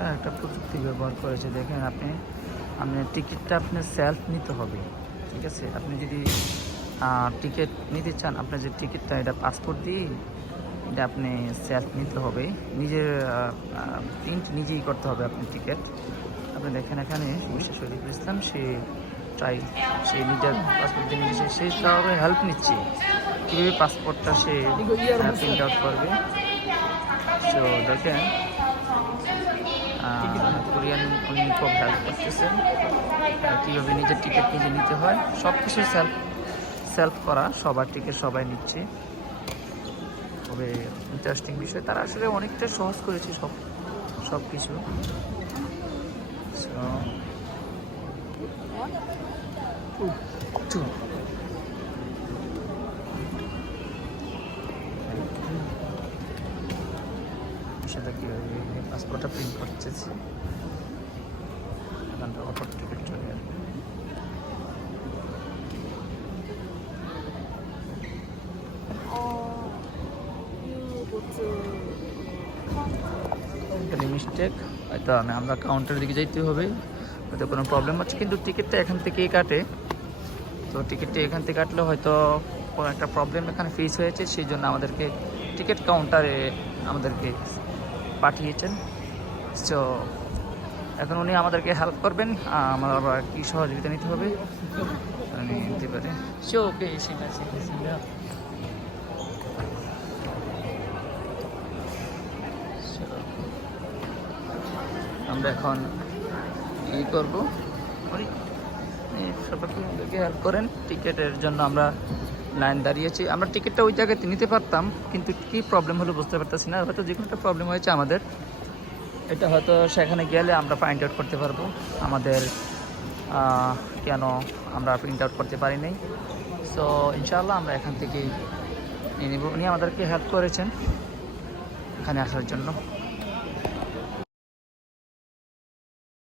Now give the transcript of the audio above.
মজার একটা প্রযুক্তি ব্যবহার করেছে। দেখেন আপনার টিকিটটা আপনার সেলফ নিতে হবে, ঠিক আছে? আপনি যদি টিকিট নিতে চান, আপনার যে টিকিটটা এটা পাসপোর্ট দিয়ে এটা আপনি সেলফ নিতে হবে, নিজের প্রিন্ট নিজেই করতে হবে আপনি টিকিট। আপনি দেখেন এখানে মিস্টার শরীফুল ইসলাম সে নিজের পাসপোর্ট দিয়ে নিজে সে তাহলে হেল্প নিচ্ছে কীভাবে পাসপোর্টটা সে প্রিন্ট আউট করবে। সো দেখেন কোরিয়ান উনি খুব হেল্প করতেছেন কীভাবে নিজের টিকিট নিজে নিতে হয়, সব কিছু সেলফ করা, সবার টিকিট সবাই নিচ্ছে। তবে ইন্টারেস্টিং বিষয়, তারা আসলে অনেকটা সহজ করেছে সব কিছু। সেটা কীভাবে পাসপোর্টটা প্রিন্ট করতেছি, এখানটা অটো টিকিট চলে আসবে। মিস্টেক হয়তো আমরা কাউন্টারের দিকে যাইতে হবে, হয়তো কোনো প্রবলেম হচ্ছে, কিন্তু টিকিটটা এখান থেকেই কাটে। তো টিকিটটা এখান থেকে কাটলে হয়তো কোনো একটা প্রবলেম এখানে ফেস হয়েছে, সেই জন্য আমাদেরকে টিকিট কাউন্টারে আমাদেরকে পাঠিয়েছেন। সো এখন উনি আমাদেরকে হেল্প করবেন, আমার আবার কী সহযোগিতা নিতে হবে উনি নিতে পারে। সো ওকে আমরা এখন ই করবো, সবাইকে আমাদেরকে হেল্প করেন। টিকিটের জন্য আমরা লাইন দাঁড়িয়েছি, আমরা টিকিটটা ওই জায়গাতে নিতে পারতাম, কিন্তু কী প্রবলেম হলো বুঝতে পারতেছি না। হয়তো যে কোনো একটা প্রবলেম হয়েছে আমাদের, এটা হয়তো সেখানে গেলে আমরা ফাইন্ড আউট করতে পারবো আমাদের কেন আমরা প্রিন্ট আউট করতে পারি নাই। সো ইনশাআল্লাহ আমরা এখান থেকেই নিয়ে নেব। উনি আমাদেরকে হেল্প করেছেন এখানে আসার জন্য।